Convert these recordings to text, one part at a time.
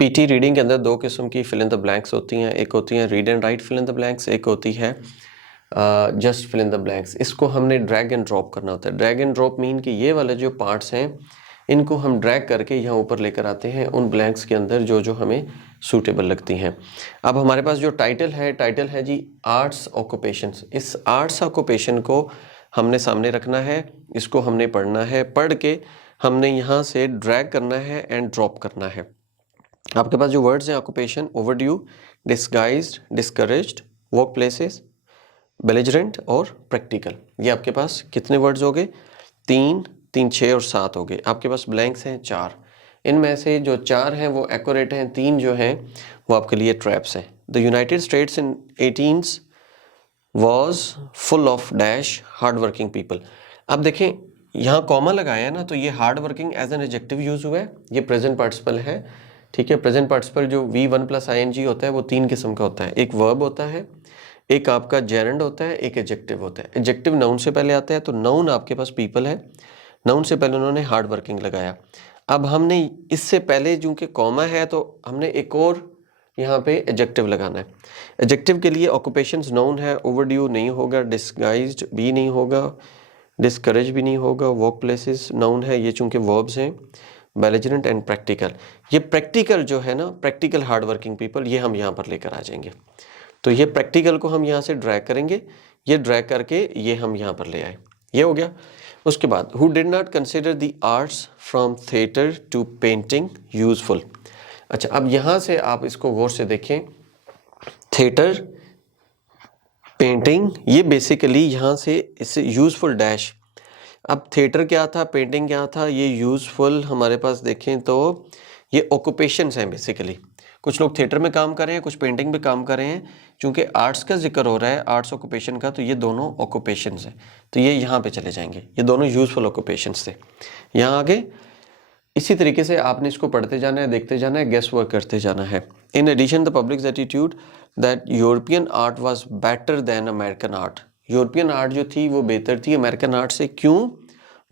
PT reading के अंदर दो किस्म की फिल इन द ब्लैंक्स होती हैं। एक होती है read and write fill in the blanks, एक होती है just fill in the blanks. इसको हमने ड्रैग एंड ड्रॉप करना होता है। ड्रैग एंड ड्रॉप मीन कि ये वाले जो पार्ट्स हैं इनको हम ड्रैग करके यहाँ ऊपर लेकर आते हैं उन ब्लैंक्स के अंदर जो जो हमें सूटेबल लगती हैं। अब हमारे पास जो टाइटल है जी आर्ट्स ऑक्यूपेशंस। इस आर्ट्स ऑक्यूपेशन को हमने सामने रखना है, इसको हमने पढ़ना है, पढ़ के हमने यहाँ से ड्रैग करना है एंड ड्रॉप करना है। आपके पास जो वर्ड्स हैं occupation, overdue, disguised, discouraged, work places, belligerent और प्रैक्टिकल। ये आपके पास कितने वर्ड्स हो गए? 3, 3, 6 और 7 हो गए। आपके पास ब्लैंक्स हैं 4। इनमें से जो 4 हैं वो एक्यूरेट हैं, 3 जो हैं वो आपके लिए ट्रैप्स हैं। The United States in 18 was full of dash hard working people. अब देखें यहाँ कॉमा लगाया है ना, तो ये hard working as an adjective use हुआ है। ये प्रेजेंट पार्टिसिपल है, ठीक है। प्रेजेंट पार्टिसिपल जो V1 + ing होता है वो 3 किस्म का होता है। एक वर्ब होता है, एक आपका जेरेंड होता है, एक एडजेक्टिव होता है। एडजेक्टिव नाउन से पहले आता है, तो नाउन आपके पास पीपल है, नाउन से पहले उन्होंने हार्ड वर्किंग लगाया। अब हमने इससे पहले चूंकि कॉमा है तो हमने एक और यहाँ पे एडजेक्टिव लगाना है। एडजेक्टिव के लिए ऑक्यूपेशंस नाउन है, ओवरड्यू नहीं होगा, डिस्गाइज्ड भी नहीं होगा, डिस्करेज भी नहीं होगा, वर्क प्लेसेस नाउन है, ये चूंकि वर्ब्स हैं, बेलिजरेंट एंड प्रैक्टिकल। ये प्रैक्टिकल जो है ना, प्रैक्टिकल हार्ड वर्किंग पीपल, ये हम यहाँ पर लेकर आ जाएंगे। तो ये प्रैक्टिकल को हम यहाँ से ड्रैग करेंगे, ये ड्रैग करके ये हम यहाँ पर ले आए, ये हो गया। उसके बाद who did not consider the arts from theatre to painting useful. अच्छा, अब यहाँ से आप इसको गौर से देखें। थिएटर, पेंटिंग, ये बेसिकली यहाँ से इससे यूजफुल डैश। अब थिएटर क्या था, पेंटिंग क्या था, ये यूजफुल हमारे पास देखें तो ये ऑक्यूपेशंस हैं बेसिकली। कुछ लोग थिएटर में काम कर रहे हैं, कुछ पेंटिंग पे काम कर रहे हैं। चूंकि आर्ट्स का जिक्र हो रहा है, आर्ट्स ऑक्यूपेशन का, तो ये दोनों ऑक्यूपेशंस हैं, तो ये यहाँ पे चले जाएंगे। ये दोनों यूजफुल ऑक्यूपेशंस थे। यहाँ आगे इसी तरीके से आपने इसको पढ़ते जाना है, देखते जाना है, गेस वर्क करते जाना है। In addition the public's attitude that European art was better than American art. European art जो थी वो बेहतर थी अमेरिकन आर्ट से। क्यों?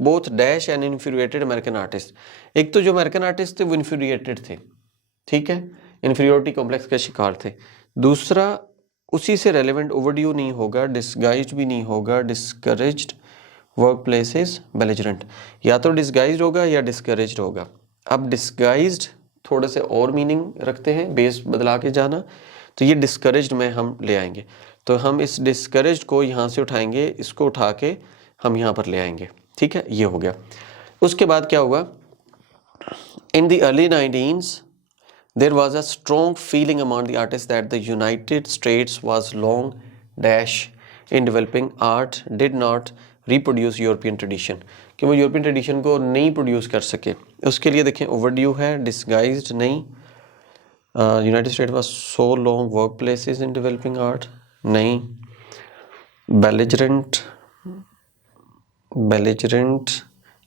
Both dash and infuriated American artist. एक तो जो अमेरिकन आर्टिस्ट थे वो इन्फीरिएटेड थे, ठीक है, इन्फीरियोरिटी कॉम्प्लेक्स का शिकार थे। दूसरा उसी से रेलेवेंट ओवरड्यू नहीं होगा, डिस्गाइज्ड भी नहीं होगा, डिस्करेज्ड, वर्क प्लेसेस, बेलिजरेंट। या तो डिस्गाइज्ड होगा या डिस्करेज्ड होगा। अब डिस्गाइज्ड थोड़े से और मीनिंग रखते हैं, बेस बदला के जाना, तो ये डिस्करेज्ड में हम ले आएंगे। तो हम इस डिस्करेज्ड को यहाँ से उठाएंगे, इसको उठा के हम यहाँ पर ले आएंगे, ठीक है, ये हो गया। उसके बाद क्या हुआ? In the early 19s there was a strong feeling among the artists that the United States was long dash in developing art did not reproduce European tradition, कि वो यूरोपियन ट्रेडिशन को नहीं प्रोड्यूस कर सके। उसके लिए देखें ओवरड्यू है, डिस्गाइज्ड नहीं, United state was so long, work places in developing art नहीं, बेलिजरेंट, बेलिजरेंट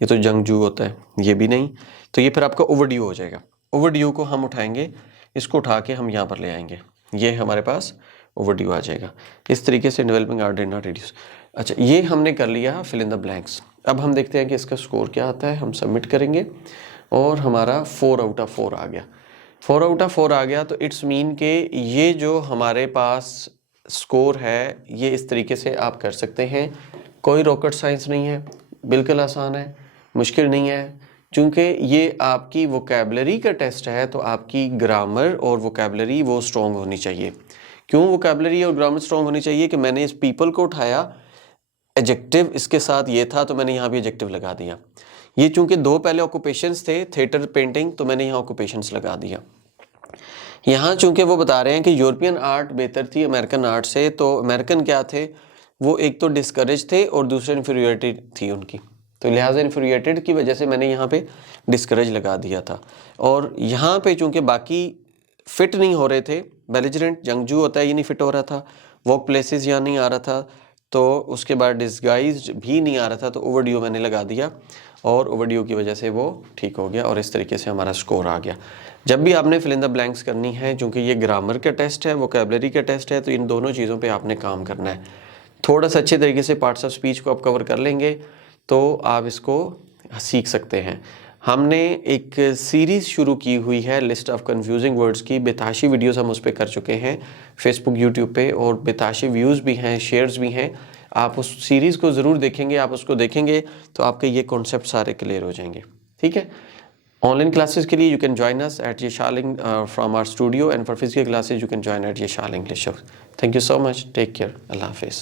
ये तो जंगजू होता है, ये भी नहीं। तो ये फिर आपका ओवरड्यू हो जाएगा। ओवरड्यू को हम उठाएंगे, इसको उठा के हम यहाँ पर ले आएंगे, ये हमारे पास ओवरड्यू आ जाएगा। इस तरीके से developing art did not reduce. अच्छा, ये हमने कर लिया फिल इन द ब्लैंक्स। अब हम देखते हैं कि इसका स्कोर क्या आता है। हम सबमिट करेंगे और हमारा 4 आउट ऑफ 4 आ गया। 4 आउट ऑफ 4 आ गया, तो इट्स मीन के ये जो हमारे पास स्कोर है ये इस तरीके से आप कर सकते हैं। कोई रॉकेट साइंस नहीं है, बिल्कुल आसान है, मुश्किल नहीं है। चूँकि ये आपकी वोकैबलरी का टेस्ट है तो आपकी ग्रामर और वोकैबलरी वो स्ट्रॉन्ग होनी चाहिए। क्यों वोकैबलरी और ग्रामर स्ट्रॉन्ग होनी चाहिए? कि मैंने इस पीपल को उठाया, एडजेक्टिव इसके साथ ये था तो मैंने यहाँ भी एडजेक्टिव लगा दिया। ये चूँकि दो पहले ऑक्यूपेशंस थे, थिएटर, पेंटिंग, तो मैंने यहाँ ऑक्यूपेशंस लगा दिया। यहाँ चूँकि वो बता रहे हैं कि यूरोपियन आर्ट बेहतर थी अमेरिकन आर्ट से, तो अमेरिकन क्या थे, वो एक तो डिस्करेज थे और दूसरे इन्फीरियरिटी थी उनकी, तो लिहाजा इन्फीरिएटेड की वजह से मैंने यहाँ पे डिस्करेज लगा दिया था। और यहाँ पे चूँकि बाकी फिट नहीं हो रहे थे, बेलिजरेंट जंगजू होता है ये नहीं फिट हो रहा था, वर्क प्लेसेस यहाँ नहीं आ रहा था, तो उसके बाद डिस्गाइज्ड भी नहीं आ रहा था, तो ओवरड्यू मैंने लगा दिया और ओवरड्यू की वजह से वो ठीक हो गया और इस तरीके से हमारा स्कोर आ गया। जब भी आपने फिल इन द ब्लैंक्स करनी है, चूँकि ये ग्रामर का टेस्ट है, वोकैबलरी का टेस्ट है, तो इन दोनों चीज़ों पर आपने काम करना है। थोड़ा सा अच्छे तरीके से पार्ट्स ऑफ स्पीच को आप कवर कर लेंगे तो आप इसको सीख सकते हैं। हमने एक सीरीज़ शुरू की हुई है लिस्ट ऑफ कंफ्यूजिंग वर्ड्स की, बेताशी वीडियोस हम उस पे कर चुके हैं फेसबुक यूट्यूब पे, और बेताशी व्यूज़ भी हैं, शेयर्स भी हैं। आप उस सीरीज़ को ज़रूर देखेंगे, आप उसको देखेंगे तो आपके ये कॉन्सेप्ट सारे क्लियर हो जाएंगे। ठीक है, ऑनलाइन क्लासेस के लिए you can join us at Yashal from our studio, and for physical classes you can join at Yashal English. Thank you so much, take care, अल्लाह हाफिज़।